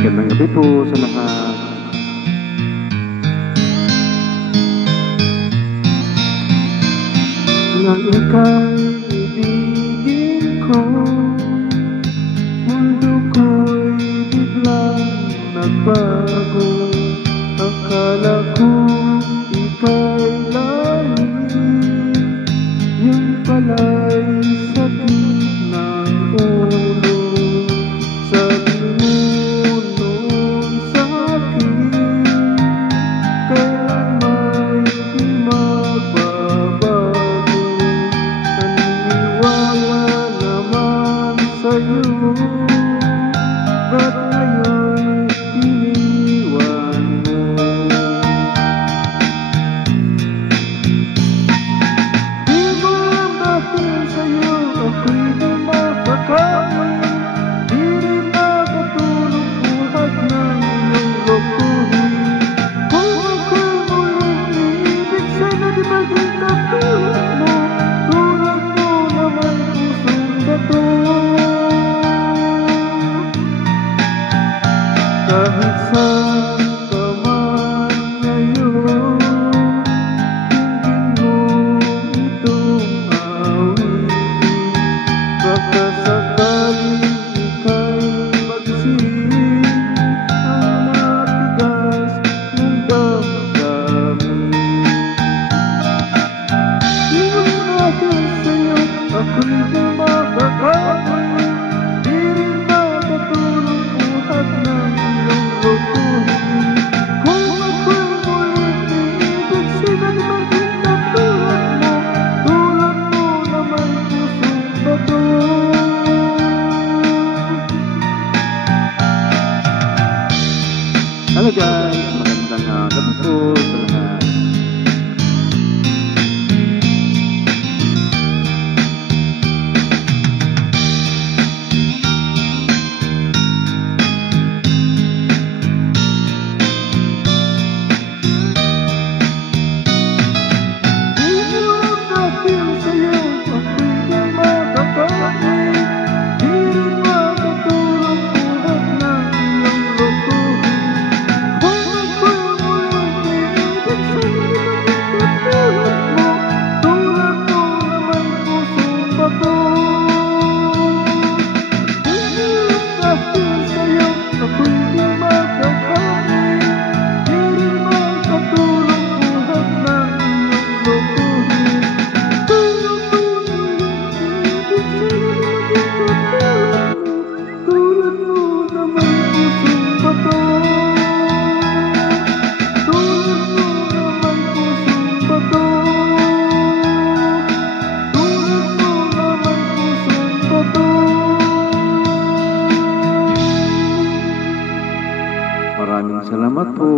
Magandang gabi po sa lahat. Nang ika'y ibigin ko, mundo ko'y biglang nagbago. Akala ko ika'y lalim, yun pala'y sakit ng ulo. Sabi mo noon sa'kin, kailan may di magbabago. Naniniwala naman sa'yo, ba't ngayon iniwan mo? Di ko alam dahil sa'yo ako'y di mapakain. Di rin nakatulog buhat ng iyong lokohin. Kung ako'y muling iibig, sana di maging katulad mo. Tulad mo na may pusong bato. Kahit saan ka man ngayon, dinggin mo itong awitin. Baka sakaling ika'y magsing ang matigas mong damdamin. Di mo dahil sa'yo ako'y di makakain. Di rin makatulog buhat ng iyong lokohin. Kung ako'y muling iibig, sana di maging katulad mo. Tulad mo na may pusong bato. Hello guys, magandang gabi po sa lahat. Maraming salamat po.